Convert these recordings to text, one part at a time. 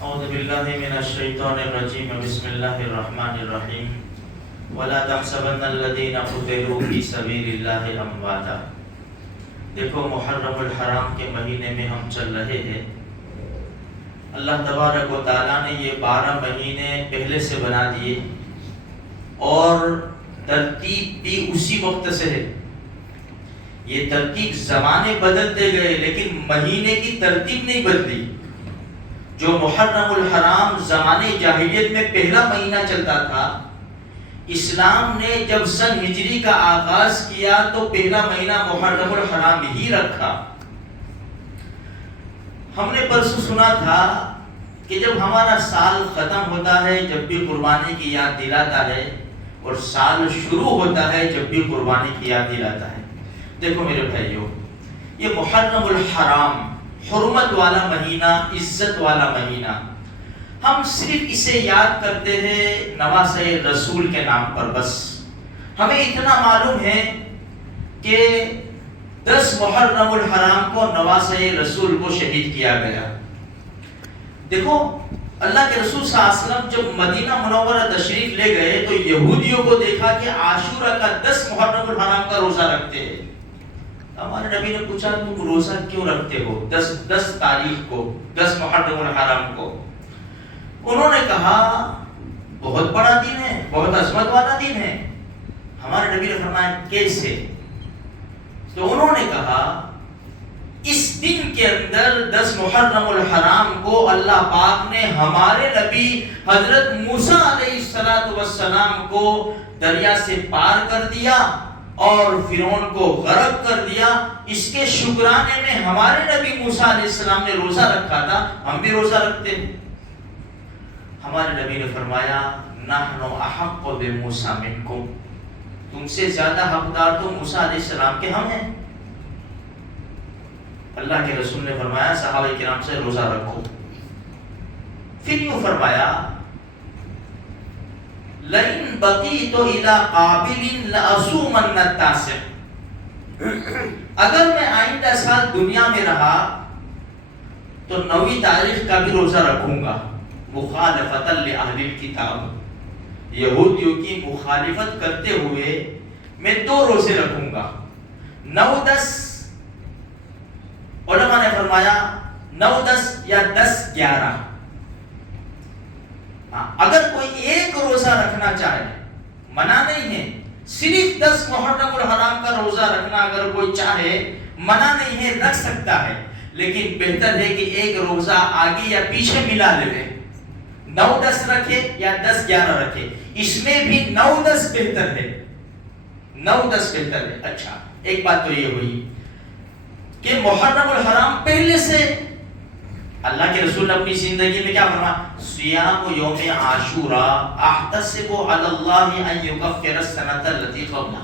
اعوذ باللہ من الشیطان الرجیم بسم اللہ الرحمن الرحیم ولا تحسبن الذین قتلوا فی سبیل اللہ امواتا۔ دیکھو محرم الحرام کے مہینے میں ہم چل رہے ہیں۔ اللہ تبارک و تعالیٰ نے یہ 12 مہینے پہلے سے بنا دیے اور ترتیب بھی اسی وقت سے ہے۔ یہ ترتیب زمانے بدلتے گئے لیکن مہینے کی ترتیب نہیں بدلی۔ جو محرم الحرام زمانے جاہلیت میں پہلا مہینہ چلتا تھا، اسلام نے جب سن ہجری کا آغاز کیا تو پہلا مہینہ محرم الحرام ہی رکھا۔ ہم نے پرسوں سنا تھا کہ جب ہمارا سال ختم ہوتا ہے جب بھی قربانی کی یاد دلاتا ہے، اور سال شروع ہوتا ہے جب بھی قربانی کی یاد دلاتا ہے۔ دیکھو میرے بھائیو، یہ محرم الحرام، حرمت والا مہینہ، عزت والا مہینہ، ہم صرف اسے یاد کرتے ہیں نواسہ رسول کے نام پر بس۔ ہمیں اتنا معلوم ہے کہ 10 محرم الحرام کو نواسہ رسول کو شہید کیا گیا۔ دیکھو اللہ کے رسول صلی اللہ علیہ وسلم جب مدینہ منورہ تشریف لے گئے تو یہودیوں کو دیکھا کہ عاشورہ کا 10 محرم الحرام کا روزہ رکھتے ہیں۔ ہمارے نبی نے پوچھا تم روزہ کیوں رکھتے ہو 10 تاریخ کو، 10 محرم الحرام کو؟ انہوں نے کہا بہت بڑا دن ہے، بہت عظمت والا دن ہے۔ ہمارے نبی نے فرمایا کیسے؟ تو انہوں نے کہا اس دن کے اندر 10 محرم الحرام کو اللہ پاک نے ہمارے نبی حضرت موسیٰ علیہ السلام کو دریا سے پار کر دیا اور فرعون کو غرق کر دیا۔ اس کے شکرانے میں ہمارے نبی موسیٰ علیہ السلام نے روزہ رکھا تھا، ہم بھی روزہ رکھتے ہیں۔ ہمارے نبی نے فرمایا نحن احق بموسیٰ منکم، تم سے زیادہ حقدار تو موسیٰ علیہ السلام کے ہم ہیں۔ اللہ کے رسول نے فرمایا صحابہ کرام سے روزہ رکھو۔ پھر یوں فرمایا لئن بقیت الی قابل لأصومن التاسع، اگر میں آئندہ سال دنیا میں رہا تو 9 تاریخ کا بھی روزہ رکھوں گا، مخالفتا لأہل الکتاب، یہودیوں کی مخالفت کرتے ہوئے میں 2 روزے رکھوں گا۔ 9-10 علماء نے فرمایا 9-10 یا 10-11، اگر کوئی ایک روزہ رکھنا چاہے منع نہیں ہے، صرف 10 محرم الحرام کا روزہ رکھنا اگر کوئی چاہے منع نہیں ہے، رکھ سکتا ہے، لیکن بہتر ہے کہ ایک روزہ آگے یا پیچھے ملا لے، 9-10 رکھے یا 10-11 رکھے، اس میں بھی 9-10 بہتر ہے، 9-10 بہتر ہے۔ اچھا ایک بات تو یہ ہوئی کہ محرم الحرام پہلے سے اللہ کے رسول نے اپنی زندگی میں کیا فرمایا؟ صیام یوم عاشوراء احتسب علی اللہ ان یکفر السنۃ التي قبلہ۔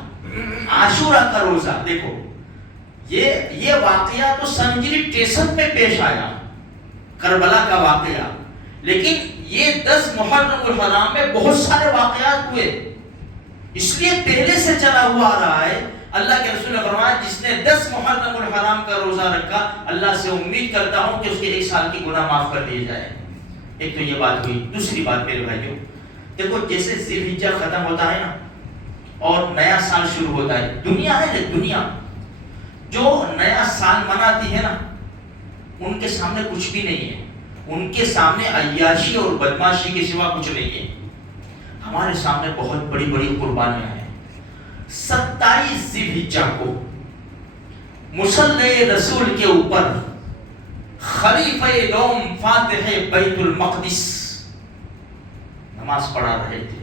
عاشوراء کا روزہ دیکھو، یہ واقعہ تو سن ہجری 63 میں پیش آیا، کربلا کا واقعہ، لیکن یہ 10 محرم الحرام میں بہت سارے واقعات ہوئے، اس لیے پہلے سے چلا ہوا آ رہا ہے۔ اللہ کے رسول نے فرمایا جس نے 10 محرم الحرام کا روزہ رکھا، اللہ سے امید کرتا ہوں کہ اس کے 1 سال کی گناہ معاف کر دیے جائے۔ ایک تو یہ بات ہوئی۔ دوسری بات میرے بھائیوں، دیکھو جیسے ذی الحجہ ختم ہوتا ہے نا اور نیا سال شروع ہوتا ہے، دنیا ہے نا، دنیا جو نیا سال مناتی ہے نا ان کے سامنے کچھ بھی نہیں ہے، ان کے سامنے عیاشی اور بدماشی کے سوا کچھ نہیں ہے۔ ہمارے سامنے بہت بڑی بڑی قربانیاں ہیں۔ 27 ذی الحجہ کو مصلی رسول کے اوپر خلیفہ دوم فاتح بیت المقدس نماز پڑھا رہے تھے،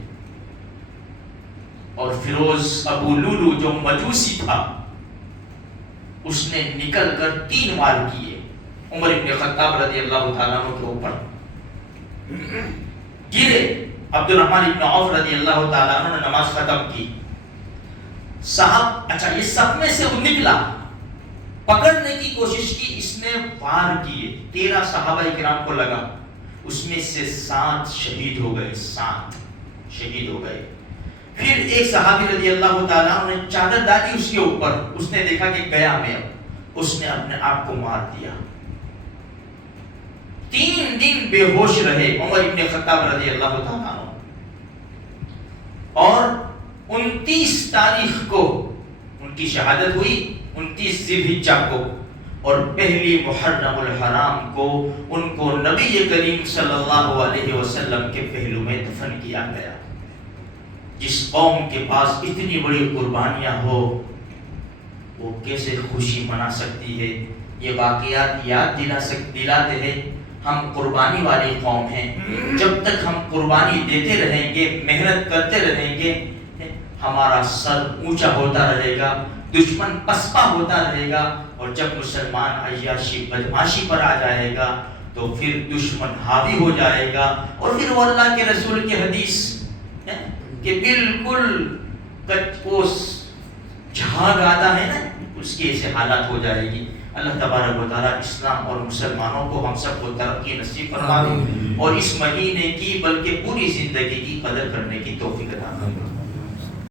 اور فیروز ابو لولو جو مجوسی تھا اس نے نکل کر 3 وار کیے عمر ابن خطاب رضی اللہ تعالیٰ عنہ کے اوپر، گرے، عبد الرحمن ابن عوف رضی اللہ تعالیٰ عنہ نے نماز ختم کی، صاحب اچھا یہ سب میں سے وہ نکلا، پکڑنے کی کوشش کی، اس نے وار کیے، 13 صحابہ کرام کو لگا، اس میں سے 7 شہید ہو گئے، 7 شہید ہو گئے۔ پھر ایک صحابی رضی اللہ تعالیٰ عنہ نے چادر ڈالی اس کے اوپر، اس نے دیکھا کہ گیا میں اب، اس نے اپنے آپ کو مار دیا۔ 3 دن بے ہوش رہے عمر ابن خطاب رضی اللہ تعالیٰ عنہ، اور 29 تاریخ کو ان کی شہادت ہوئی، 29 ذی الحجہ کو، اور پہلی محرم الحرام کو ان کو نبی کریم صلی اللہ علیہ وسلم کے پہلو میں دفن کیا گیا۔ جس قوم کے پاس اتنی بڑی قربانیاں ہو وہ کیسے خوشی منا سکتی ہے؟ یہ واقعات یاد دلاتے ہیں ہم قربانی والی قوم ہیں۔ جب تک ہم قربانی دیتے رہیں گے، محنت کرتے رہیں گے، ہمارا سر اونچا ہوتا رہے گا، دشمن پسپا ہوتا رہے گا، اور جب مسلمان عیاشی بدماشی پر آ جائے گا تو پھر دشمن حاوی ہو جائے گا، اور پھر وہ اللہ کے رسول کی حدیث ہے کہ بالکل کچھ جھاگ آتا ہے نا، اس کی ایسے حالات ہو جائے گی۔ اللہ تبارک و تعالیٰ اسلام اور مسلمانوں کو ہم سب کو ترقی نصیب فرما دے، اور اس مہینے کی بلکہ پوری زندگی کی قدر کرنے کی توفیق عطا فرمائے۔